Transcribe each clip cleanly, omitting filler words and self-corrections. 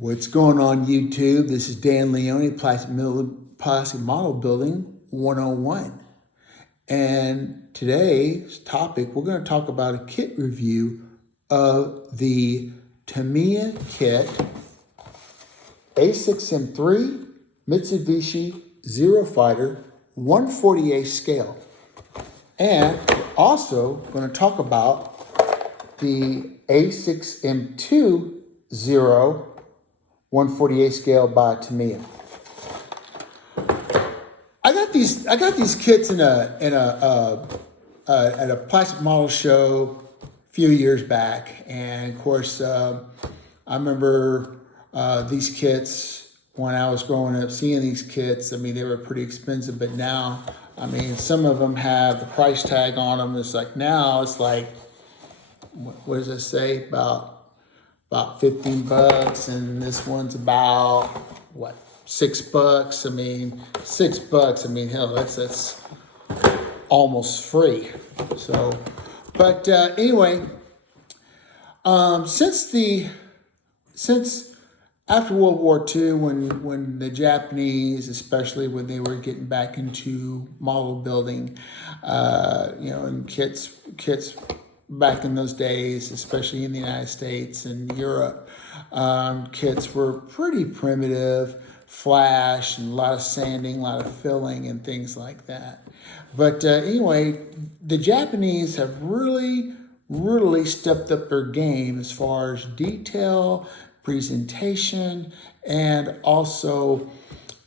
What's going on YouTube? This is Dan Leone, Plastic Model Building 101. And today's topic, we're going to talk about a kit review of the Tamiya kit A6M3 Mitsubishi Zero Fighter 148 scale. And we're also going to talk about the A6M2 Zero 148 scale by Tamiya. I got these kits at a plastic model show a few years back, and of course I remember these kits when I was growing up. Seeing these kits, I mean, they were pretty expensive, but now, I mean, some of them have the price tag on them. It's like now it's like, what does it say, about $15, and this one's about what, $6. I mean, $6. I mean, hell, that's almost free. So, but anyway, since after World War II, when the Japanese, especially when they were getting back into model building, and kits back in those days, especially in the United States and Europe, kits were pretty primitive, flash, and a lot of sanding, a lot of filling, and things like that. But anyway, the Japanese have really stepped up their game as far as detail, presentation, and also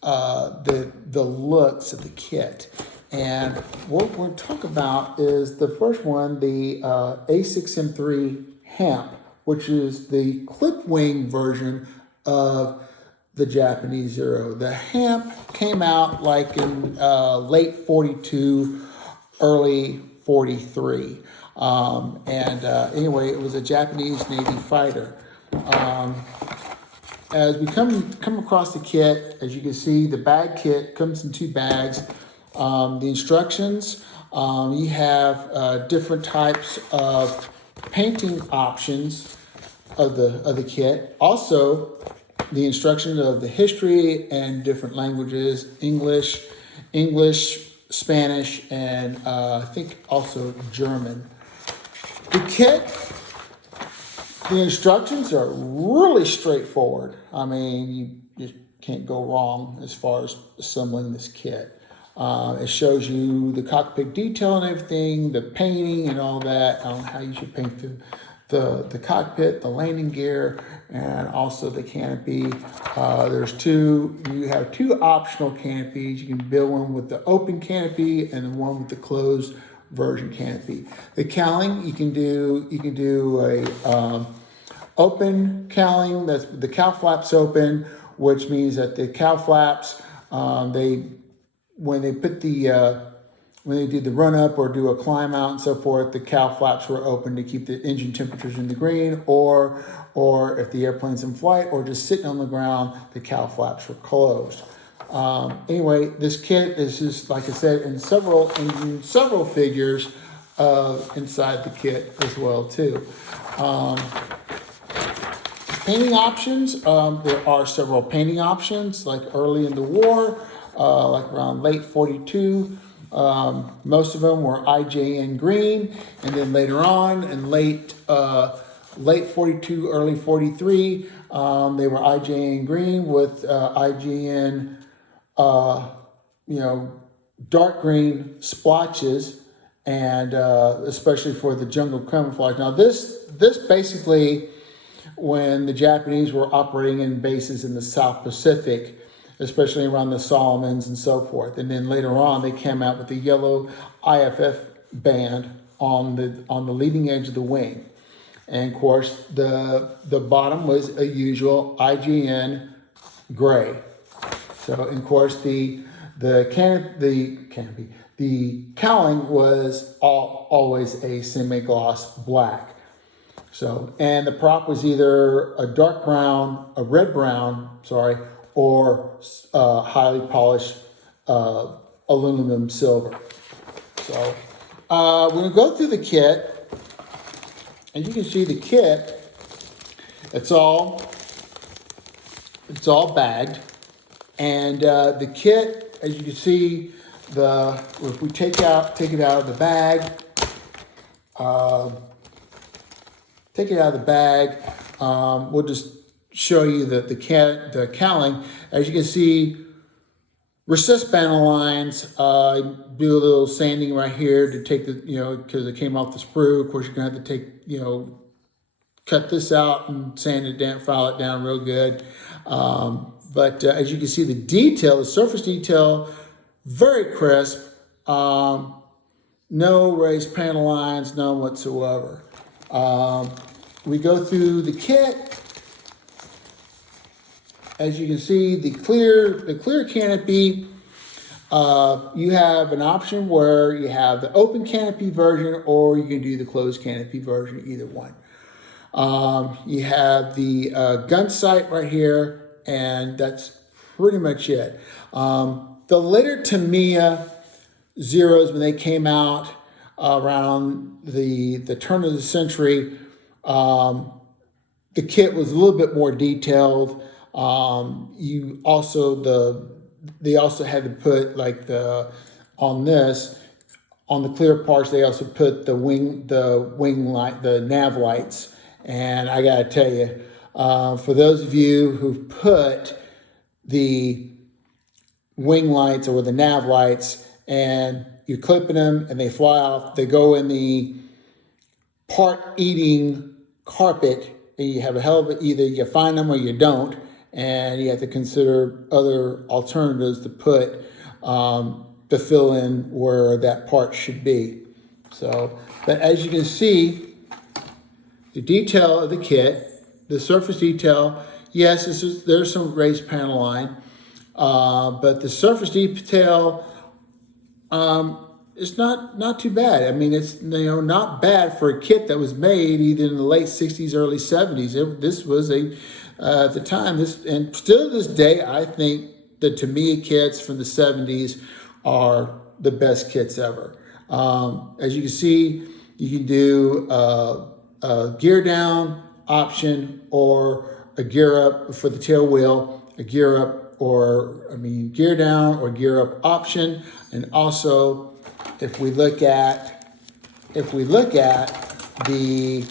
the looks of the kit. And what we're going to talk about is the first one, the A6M3 Hamp, which is the clip wing version of the Japanese Zero. The Hamp came out like in late 42, early 43. Anyway, it was a Japanese Navy fighter. As we come across the kit, as you can see, the bag kit comes in two bags. The instructions, you have different types of painting options of the kit. Also, the instructions of the history and different languages: English, Spanish, and I think also German. The kit, the instructions are really straightforward. I mean, you just can't go wrong as far as assembling this kit. It shows you the cockpit detail and everything, the painting and all that, on how you should paint the cockpit, the landing gear, and also the canopy. You have two optional canopies. You can build one with the open canopy and then one with the closed version canopy. The cowling, you can do a open cowling. That's the cow flaps open, which means that the cow flaps, when they do the run up or do a climb out and so forth, the cow flaps were open to keep the engine temperatures in the green, or if the airplane's in flight or just sitting on the ground, the cow flaps were closed. Anyway, this kit is just, like I said, in several figures inside the kit as well too. Painting options, there are several painting options, like early in the war, like around late 42. Most of them were IJN green, and then later on in late 42, early 43, they were IJN green with IJN, dark green splotches, and especially for the jungle camouflage. Now this basically, when the Japanese were operating in bases in the South Pacific, especially around the Solomons and so forth. And then later on, they came out with the yellow IFF band on the leading edge of the wing. And of course, the bottom was a usual IGN gray. So, of course, the cowling was always a semi-gloss black. So, and the prop was either a dark brown, a red brown, or highly polished aluminum silver. So we're going to go through the kit. As you can see, the kit, it's all It's all bagged. And the kit, as you can see, if we take it out of the bag, we'll just show you the cowling. As you can see, recessed panel lines, do a little sanding right here to take the, because it came off the sprue. Of course, you're gonna have to take, cut this out and sand it down, file it down real good. But as you can see, the surface detail, very crisp. No raised panel lines, none whatsoever. We go through the kit. As you can see, the clear canopy, you have an option where you have the open canopy version, or you can do the closed canopy version, either one. You have the gun sight right here, and that's pretty much it. The later Tamiya Zeros, when they came out around the turn of the century, the kit was a little bit more detailed. They also had to put like on the clear parts, they also put the wing light, the nav lights. And I gotta tell you, for those of you who've put the wing lights or the nav lights and you're clipping them and they fly off, they go in the part eating carpet, and you have a hell of a, either you find them or you don't, and you have to consider other alternatives to put to fill in where that part should be. So, but as you can see, the detail of the kit, the surface detail, yes, there's some raised panel line, but the surface detail it's not too bad. I mean, it's not bad for a kit that was made either in the late 60s, early 70s. This was at the time, and still to this day, I think the Tamiya kits from the 70s are the best kits ever. As you can see, you can do a gear down option or a gear up for the tail wheel, a gear up gear down or gear up option. And also, if we look at the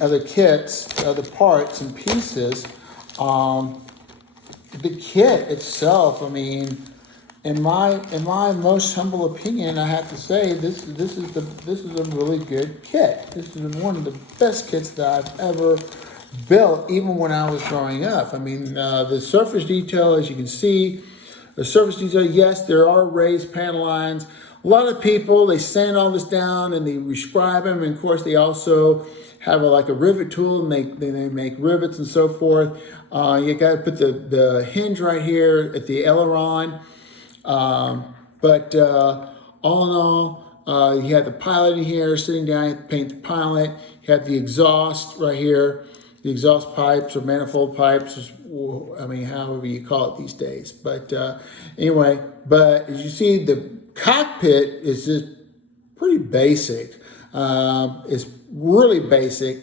other kits, the other parts and pieces, the kit itself, I mean, in my most humble opinion, I have to say this is a really good kit. This is one of the best kits that I've ever built, even when I was growing up. I mean, the surface detail, as you can see, the surface detail, yes, there are raised panel lines. A lot of people, they sand all this down and they rescribe them. And of course, they also have like a rivet tool, and they make rivets and so forth. You got to put the hinge right here at the aileron. But all in all, you have the pilot in here sitting down, you have to paint the pilot. You have the exhaust right here, the exhaust pipes or manifold pipes, I mean, however you call it these days. But anyway, but as you see, the cockpit is just pretty basic. It's really basic.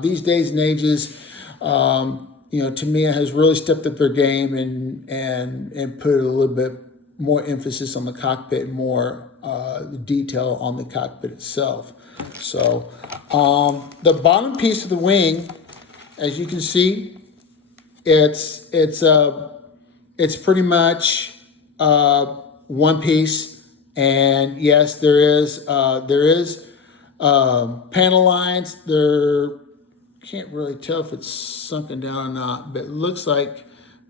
These days and ages, Tamiya has really stepped up their game and put a little bit more emphasis on the cockpit and more detail on the cockpit itself. So the bottom piece of the wing, as you can see, it's pretty much one piece. And yes, there is panel lines. Can't really tell if it's sunken down or not, but it looks like.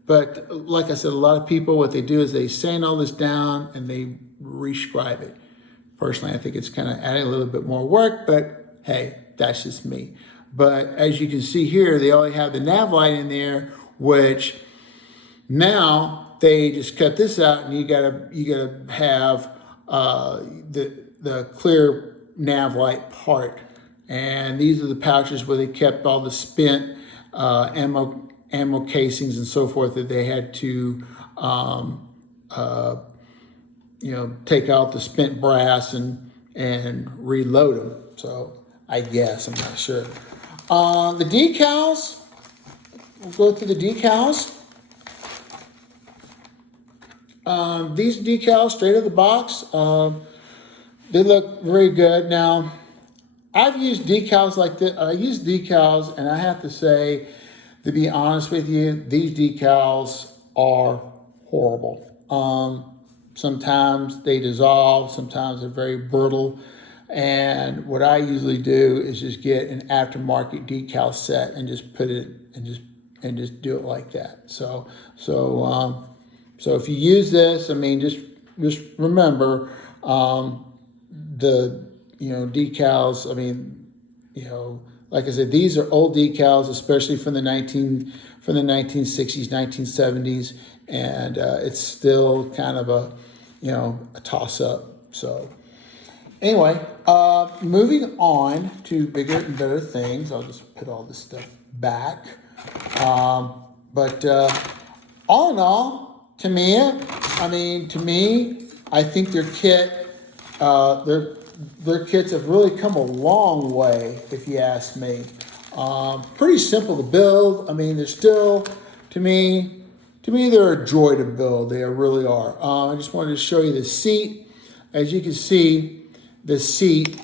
But like I said, a lot of people, what they do is they sand all this down and they rescribe it. Personally, I think it's kind of adding a little bit more work, but hey, that's just me. But as you can see here, they only have the nav light in there, which now they just cut this out, and you gotta have the clear nav light part. And these are the pouches where they kept all the spent ammo casings and so forth that they had to take out the spent brass and reload them. So I guess, I'm not sure. The decals, we'll go through the decals. These decals, straight out of the box, they look very good. Now, I've used decals like this. I use decals, and I have to say, to be honest with you, these decals are horrible. Sometimes they dissolve, sometimes they're very brittle. And what I usually do is just get an aftermarket decal set and just put it and just do it like that. So if you use this, I mean, just remember the decals. I mean, like I said, these are old decals, especially from the 1960s, 1970s, and it's still kind of a toss up. So anyway, moving on to bigger and better things. I'll just put all this stuff back. But all in all, Tamiya, I mean, to me, I think their kits have really come a long way, if you ask me. Pretty simple to build. I mean, they're still, to me, they're a joy to build. They really are. I just wanted to show you the seat. As you can see, the seat,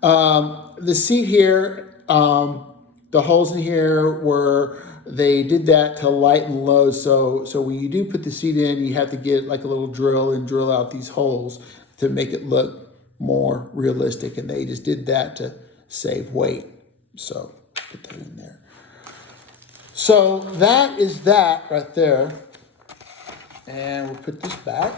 the seat here, the holes in here were, they did that to lighten load. So when you do put the seat in, you have to get like a little drill and drill out these holes to make it look more realistic. And they just did that to save weight. So put that in there. So that is that right there. And we'll put this back.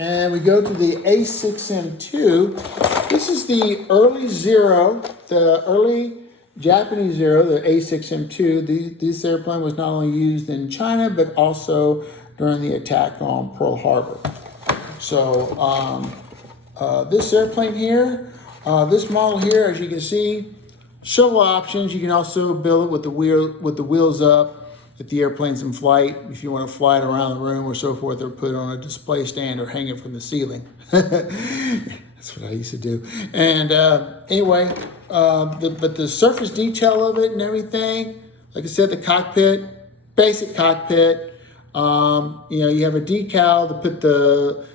And we go to the A6M2. This is the early Zero, the early Japanese Zero, the A6M2. This airplane was not only used in China, but also during the attack on Pearl Harbor. So this airplane here, this model here, as you can see, several options. You can also build it with the wheels up. If the airplane's in flight, if you want to fly it around the room or so forth, or put it on a display stand or hang it from the ceiling. That's what I used to do. And anyway, but the surface detail of it and everything, like I said, the cockpit, basic cockpit. You have a decal to put the,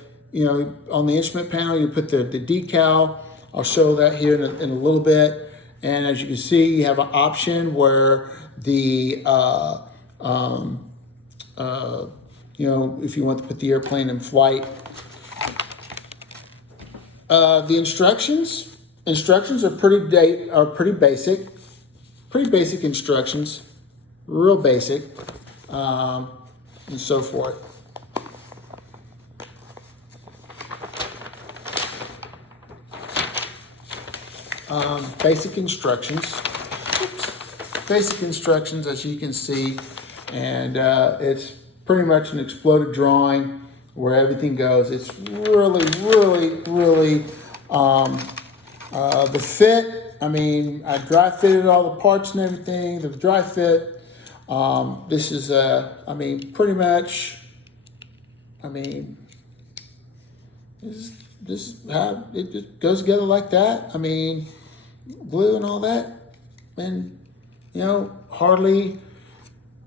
on the instrument panel, you put the decal. I'll show that here in a little bit. And as you can see, you have an option where the if you want to put the airplane in flight. The instructions are pretty basic. Pretty basic instructions, real basic, and so forth. Basic instructions. Basic instructions, as you can see, and it's pretty much an exploded drawing where everything goes. It's really the fit. I mean, I dry fitted all the parts and everything. The dry fit. This is pretty much. This is how it just goes together like that. I mean, glue and all that, and hardly,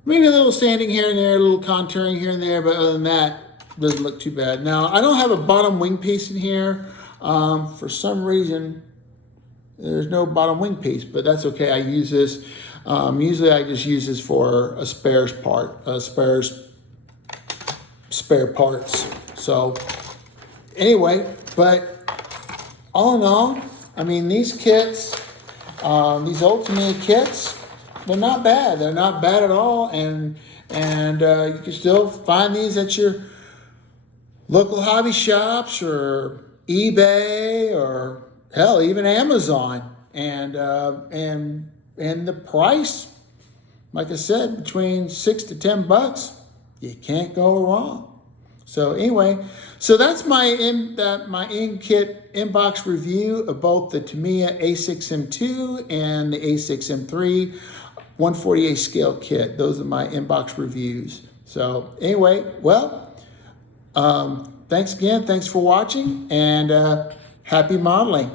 maybe a little sanding here and there, a little contouring here and there, but other than that, it doesn't look too bad. Now, I don't have a bottom wing piece in here. For some reason, there's no bottom wing piece, but that's okay. I use this. Usually I just use this for a spare parts. So anyway, but all in all, I mean, these kits, these old Tamiya kits, they're not bad. They're not bad at all, and you can still find these at your local hobby shops or eBay or hell, even Amazon. And the price, like I said, between $6 to $10, you can't go wrong. So anyway, so that's my in-kit inbox review of both the Tamiya A6M2 and the A6M3 148 scale kit. Those are my inbox reviews. So anyway, well, thanks again. Thanks for watching, and happy modeling.